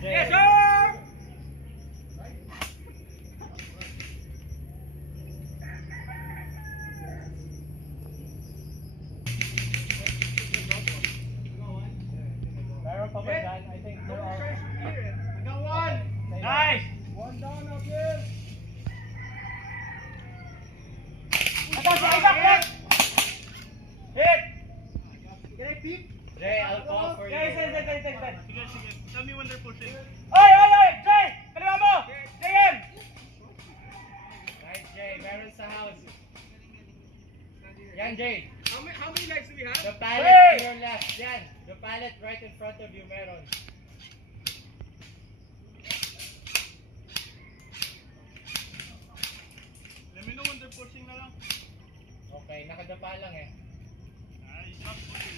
Yes, sir! Meron pa ba dyan? I think there are... I got one! Nice! One down up here! Ito si Isaac! Hit! Hit! Can I peek? Jay, I'll call for you. Guys, Sige. Tell me when they're pushing. Oy! Jay! Kaliwa mo! JM! Right, Jay. Meron sa house. Yan, Jay. How many legs do we have? The pallet Hey! to your left. Yan. The pallet right in front of you, meron. Let me know when they're pushing na lang. Okay, nakadapa lang eh. He's not pushing.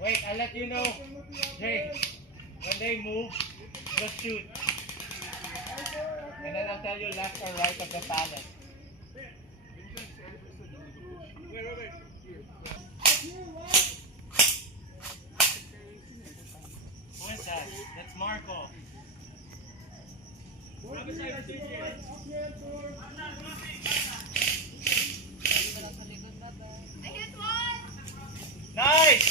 Wait, I'll let you know. Jay, when they move, just shoot. And then I'll tell you left or right of the pallet. Wait. Who is that? That's Marco. Nice!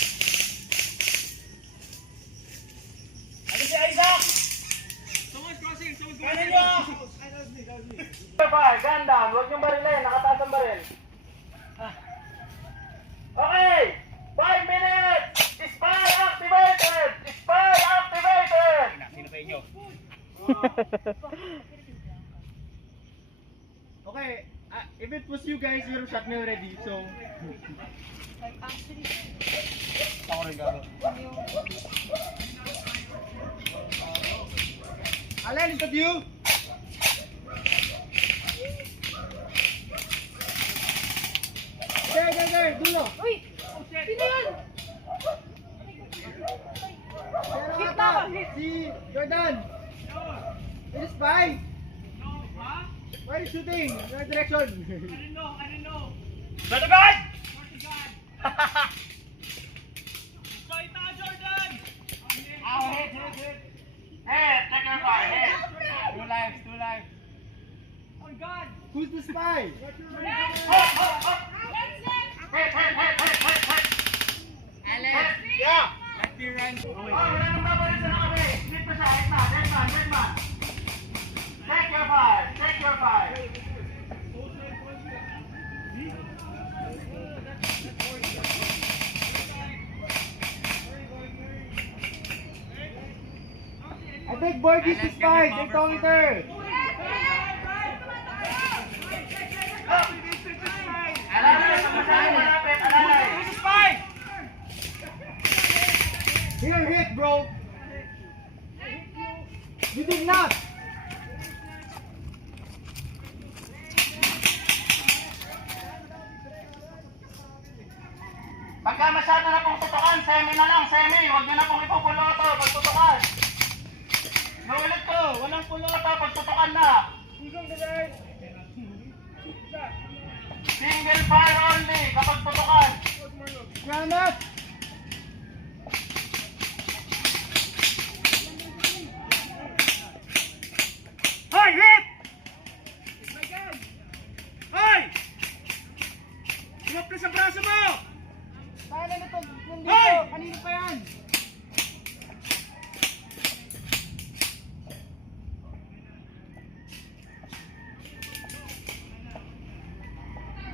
Ano si Isaac? Someone's crossing. Kanan nyo! Ganda, huwag niyong barilin, nakataas ang baril. Okay! 5 minutes! Spy activated! Spy activated! Sino pa inyo? Okay, if it was you guys, you shot me already, so... Ako rin gabo. Alan, is that you? There, dulo. Uy! Sino yun? Pero Hit ata, na ako, hit. si Jordan. It is spy. No, ha? Where is shooting? Your direction. I didn't know. Go to God! Fight na, Jordan! Hit! Hit! Check your fire, hit! 2 lives. On God! Who's the spy? Hit! Alex, Yeah! let me run. Wala nang babalis na kami! Hit pa siya, hit na! Dead man! Check your fire! I think Borg is the spy. They told me there. Alalay! Malapit! Alalay! Who's the spy? Here, hit, bro. You did not. Pagka masyado na pong tutukan, semi na lang, semi. Huwag nyo na pong ipupuloto pagtutukan. Naulit ko, walang puloto pagtutukan na. Single fire only kapag tutukan. Granat. Hoy, hit! Hoy! Sumapli sa braso mo! Kaya na ito. Hoy! Kanino pa yan?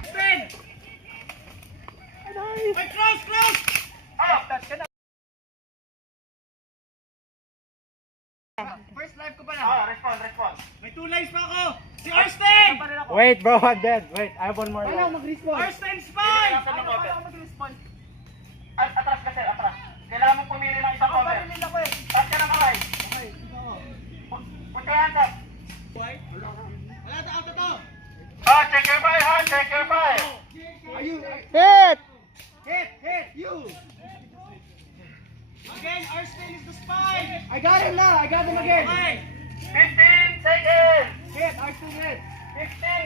Spin! Ay, cross! Touch ka na. First life ko pa na. Respond. May 2 lives pa ako! Si Arsten! Wait, bro, I'm dead. Wait, I have one more Paano life. mag-respawn? Arsten spy! Paano ako mag-respond? Atras kasi, atras. Kailangan mong pumili ng isang cover. Barilin ako eh. Touch ka ng kamay. Okay, ito. Put your hands up. Wala ta, auto to. Check your fire, ha? Check your fire. Are you? Hit! Hit, you. Again, Arsten is the spy. I got him now. I got him again. Okay. 15 seconds. Hit, R2 hit. 15